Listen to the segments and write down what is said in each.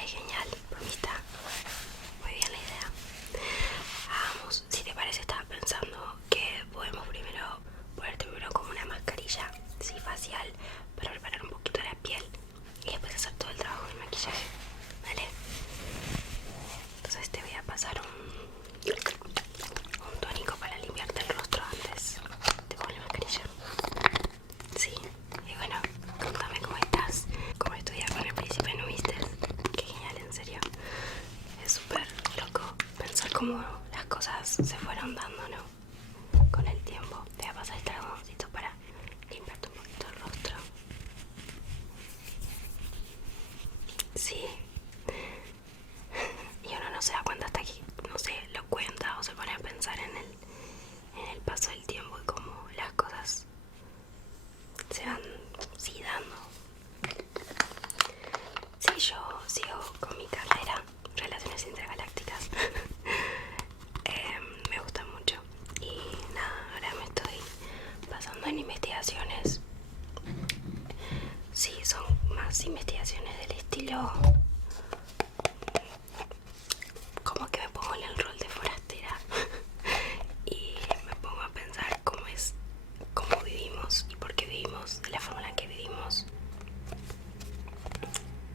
Dale, genial. Por mí está muy bien la idea. Vamos, si te parece, estaba pensando que podemos ponerte primero como una mascarilla, sí, facial, para preparar un poquito la piel y después hacer todo el trabajo del maquillaje. Vale. Entonces te voy a pasar un tónico para limpiarte el rostro antes de poner la mascarilla. Sí, y bueno, contame cómo estás, cómo estudiar con el príncipe, ¿no viste? Qué genial, en serio. Es súper loco pensar cómo las cosas se fueron dando, ¿no? Con el tiempo. Te voy a pasar este algodoncito para limpiarte un poquito el rostro. Sí. Y uno no se da cuenta hasta que, no sé, lo cuenta o se pone a pensar en el paso del tiempo y cómo las cosas se van sí dando. Sí, yo sigo con mi carrera, Relaciones Intergalácticas. Me gusta mucho. Y nada, ahora me estoy basando en investigaciones. Sí, son más investigaciones del estilo como que me pongo en el rol de forastera y me pongo a pensar cómo vivimos y por qué vivimos de la forma en la que vivimos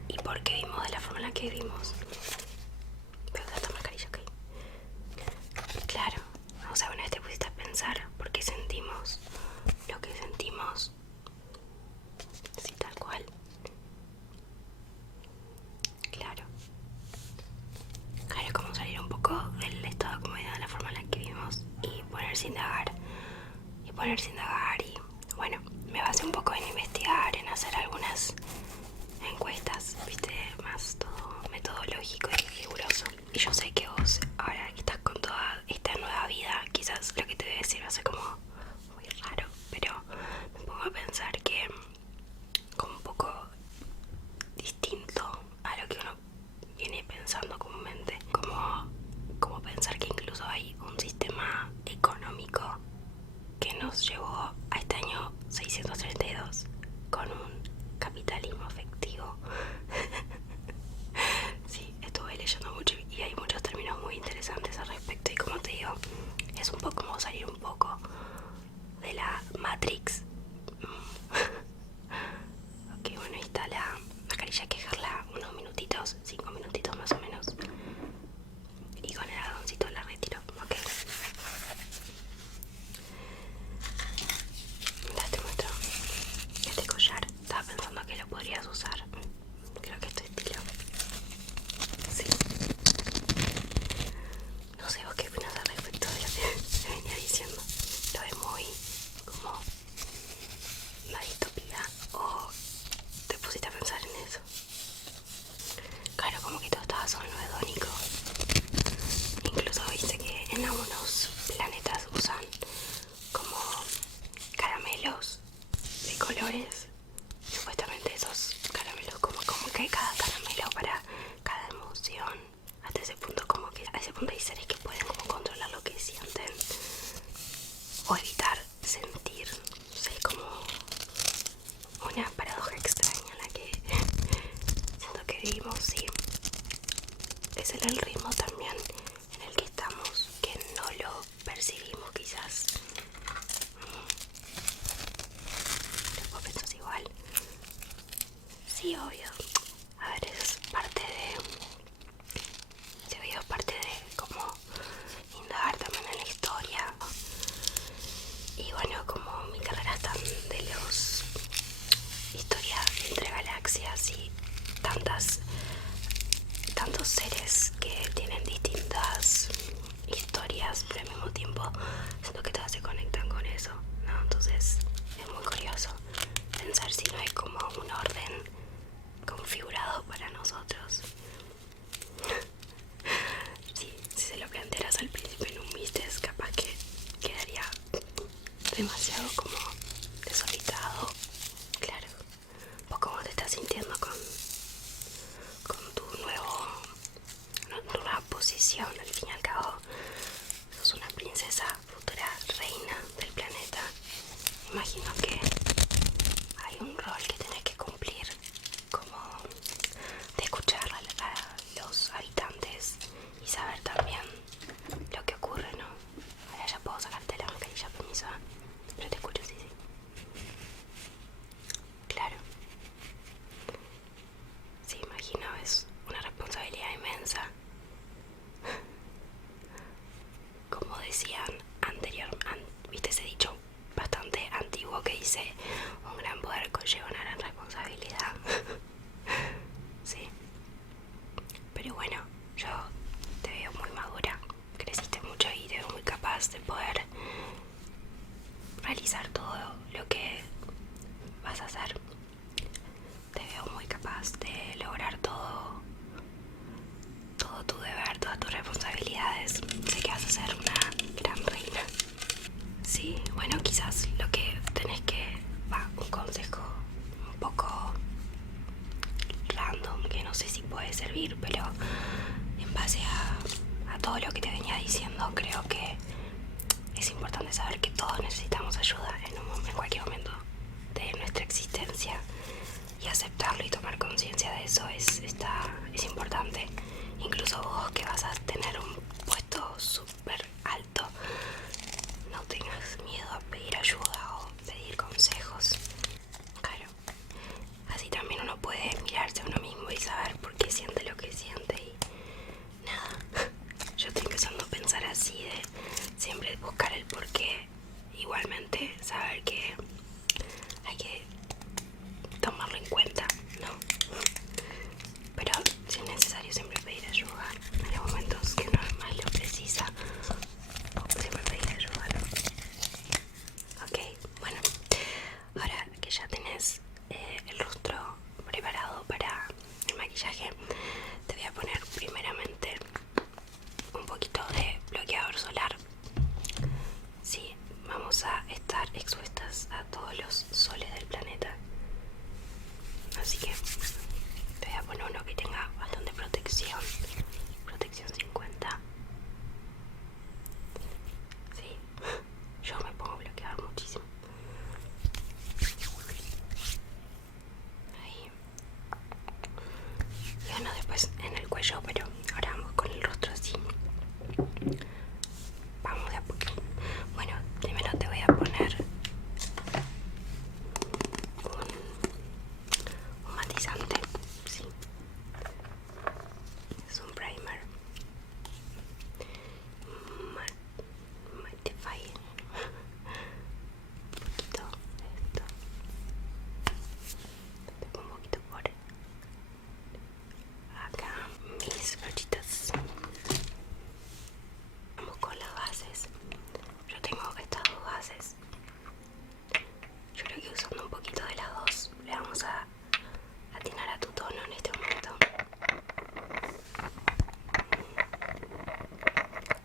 y por qué vivimos de la forma en la que vivimos. Pero esta mascarilla, ok. Claro, o sea, una vez te pusiste a pensar por qué sentimos lo que sentimos. Sí, tal cual. Claro. Claro, es como salir un poco del estado de comodidad de la forma en la que vivimos y ponerse a indagar. Y bueno, me basé un poco en investigar, en hacer algunas encuestas, viste, más todo metodológico y riguroso. Y yo sé que vos, ahora que estás con toda esta nueva vida, quizás lo que te voy a decir va a ser como muy raro, pero me pongo a pensar que como un poco distinto a lo que uno viene pensando comúnmente, como pensar que incluso hay un sistema económico que nos llevó a este año 632 con un capitalismo efectivo. Sí, estuve leyendo mucho y hay muchos términos muy interesantes al respecto y como te digo, es un poco como salir un poco de la Matrix. Ok, bueno, ahí está la mascarilla, hay que dejarla unos minutitos, 5 minutitos más o menos, y con el algodoncito la retiro, ok. Mira, te muestro este collar. Estaba pensando que lo podrías usar. Creo que es tu estilo. Sí. No sé vos qué opinas al respecto de lo que te venía diciendo. Lo ves muy como una distopía o te pusiste a pensar en eso. Claro, como que todo estaba solo hedónico. Incluso viste que en algunos planetas usan como caramelos de colores. Supuestamente esos caramelos, como que hay cada caramelo para cada emoción. Hasta ese punto, como que a ese punto hay seres que pueden como controlar lo que sienten o evitar sentir. O sea, es como una paradoja extraña en la que siento que vivimos, sí. Es el ritmo también en el que estamos, que no lo percibimos quizás. ¿Vos pensás igual? Sí, obvio. A ver, es parte de... Sí, obvio, es parte de como indagar también en la historia. Y bueno, como mi carrera es tan de los... historia entre galaxias y tantos seres que tienen distintas historias, pero al mismo tiempo siento que todas se conectan con eso, ¿no? Entonces es muy curioso pensar si no hay como un orden configurado para nosotros. Si se lo plantearas al príncipe en un Mistes, capaz que quedaría demasiado como desorbitado. Claro, vos cómo te estás sintiendo con tu nueva posición. Al fin y al cabo sos una princesa, futura reina del planeta. Imagino que hay un sé si puede servir, pero en base a todo lo que te venía diciendo, creo que es importante saber que todos necesitamos ayuda en cualquier momento de nuestra existencia, y aceptarlo y tomar conciencia de eso es importante. Incluso vos, que vas a tener un puesto súper alto, no tengas miedo a pedir ayuda o pedir consejos. Claro, así también uno puede mirarse a uno mismo y saber por qué siente lo que siente. Y nada, yo estoy empezando a pensar así, de siempre buscar el porqué. Igualmente saber que hay que tomarlo en cuenta, ¿no? Pero si es necesario siempre pedir ayuda en los momentos que uno más lo precisa, siempre pedir ayuda, ¿no? Ok, bueno, ahora que ya tenés el rostro preparado para el maquillaje, te voy a poner primeramente un poquito de bloqueador solar. Sí, vamos a estar expuestas a todos los soles del planeta, así que te voy a poner uno que tenga bastante protección. Protección 50. Sí, yo me pongo bloqueador muchísimo. Ahí. Y bueno, después en el cuello, pero ahora vamos con el rostro así. Vamos de a poquito. Bueno, primero te voy a poner un matizante, sí. Es un primer. Mattifying. Un poquito de esto. Te pongo un poquito por acá. Mis brochitas. Vamos con las bases. Yo tengo estas dos bases. Yo creo que usando un poquito de las dos le vamos a atinar a tu tono en este momento.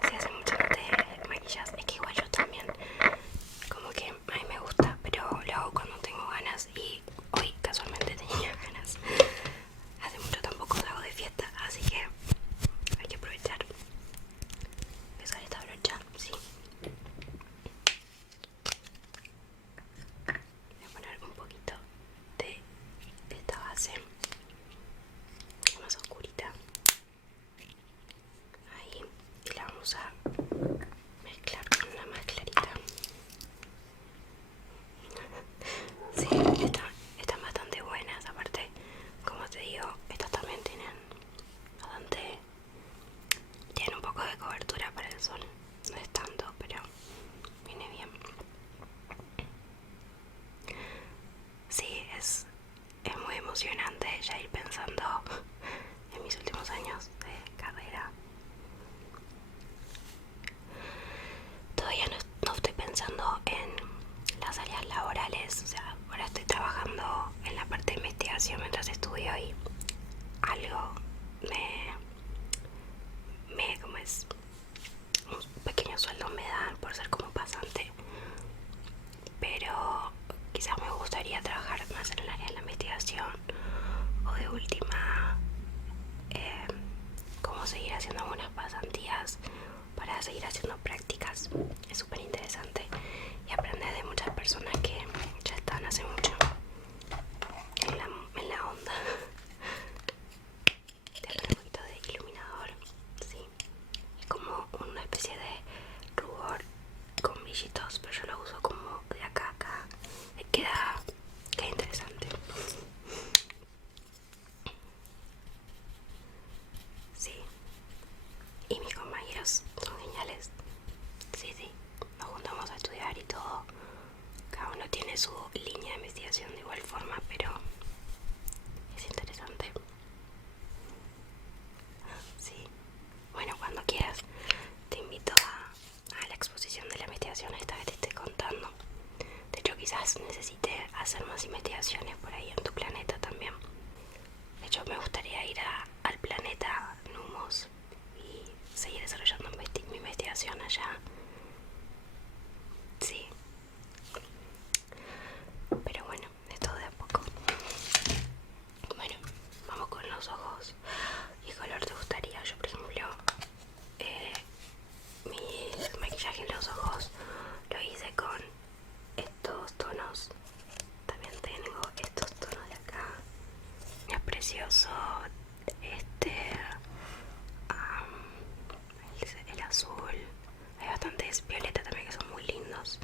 Si hace mucho no te maquillas, es que igual yo también, como que a mí me gusta, pero lo hago cuando tengo ganas, y hoy casualmente tenía ganas. Hace mucho tampoco salgo de fiesta, así que hay que aprovechar. Voy a usar esta brocha, sí. Voy a poner un poquito de esta base más oscurita ahí, y la vamos a mezclar con una más clarita. Sí, están bastante buenas. Aparte, como te digo, estas también tienen un poco de cobertura para el sol. No es tanto, pero viene bien. Sí, es muy emocionante ya ir pensando en mis últimos años de carrera. Todavía no estoy pensando en las áreas laborales. O sea, ahora estoy trabajando en la parte de investigación mientras estudio, y algo como es, un pequeño sueldo me dan por ser como pasante, pero quizás me gustaría trabajar más en el área de la investigación, o de última como seguir haciendo algunas pasantías para seguir haciendo prácticas. Es súper interesante y aprender de muchas personas que ya están hace mucho en la onda. Te poner un poquito de iluminador, sí. Es como una especie de rubor con brillitos, pero yo lo uso como de acá a acá. Queda interesante. Sí. Y mis compañeros son geniales. Sí, nos juntamos a estudiar y todo. Cada uno precioso. El azul. Hay bastantes violetas también que son muy lindos.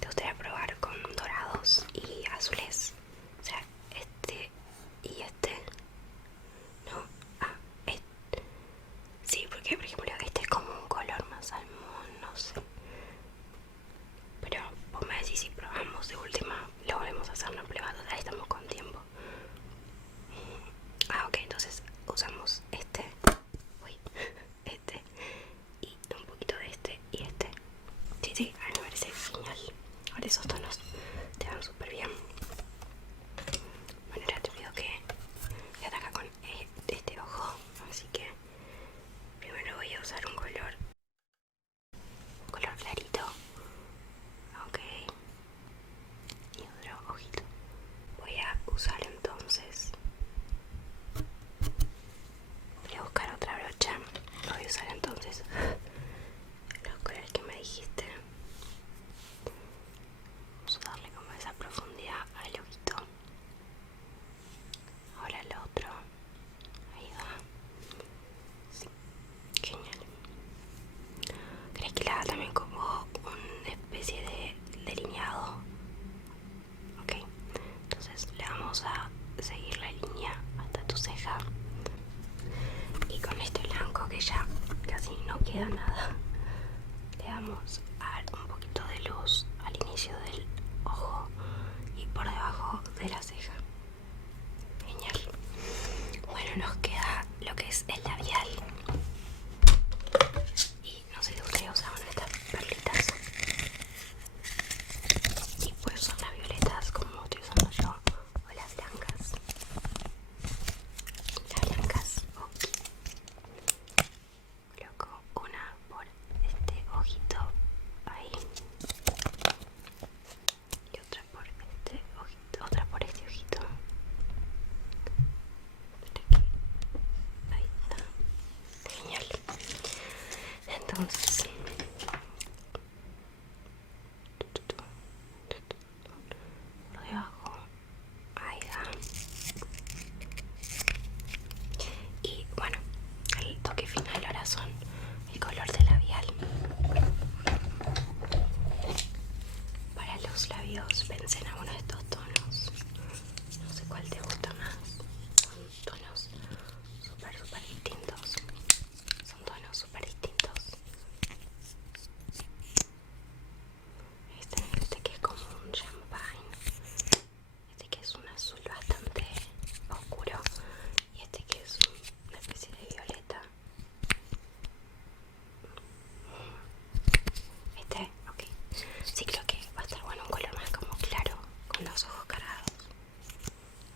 Te gustaría probar con dorados y azules. O sea, este y este. No, sí, porque por ejemplo este es como un color más salmón, no sé. Pero vos me decís si probamos de última, lo volvemos a hacer una prueba, ahí estamos con tiempo. Ok, entonces usamos este. Uy, este. Y un poquito de este y este. Sí, sí, a mí me parece genial. Ahora esos tonos te van súper bien. Bueno, ahora te pido que ataca con este ojo. Así que primero voy a usar un color clarito. Ok. Y otro ojito. Voy a usar entonces. Voy a buscar otra brocha. Voy a usar entonces los colores que me dijiste. Vamos a darle como esa profundidad al ojito. Ahora el otro. Ahí va. Sí, genial. ¿Crees que le haga también como una especie de delineado? Ok, entonces le vamos a seguir la línea hasta tu ceja. Y con este blanco que ya casi no queda nada, le vamos a dar un poquito de luz al inicio del ojo y por debajo de la ceja. Genial. Bueno, nos queda lo que es el labial. Y no sé si ustedes usaban estas perlitas. Y puedes usar las violetas como estoy usando yo, o las blancas. Las blancas, ok. Coloco una por este ojito ahí y otra por este ojito, otra por este ojito. Ahí está. Genial. Entonces por debajo, ahí va. Y bueno, el toque final ahora son el color de labial. Para los labios pensé en alguno de estos tonos. No sé cuál te gusta más. Son tonos súper distintos. Son tonos súper distintos. Este que es como un champagne. Este que es un azul bastante oscuro. Y este que es una especie de violeta. Este, ok. Sí, creo que va a estar bueno un color más como claro, con los ojos cargados.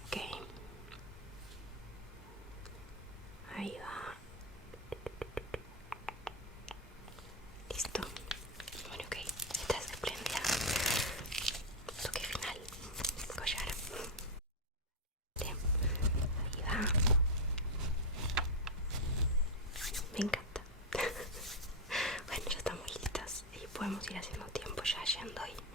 Ok. Ahí va. Listo. Bueno, ok. Esta es espléndida. Toque final. Collar. Ahí va. Me encanta. Bueno, ya estamos listas y podemos ir haciendo tiempo ya yendo y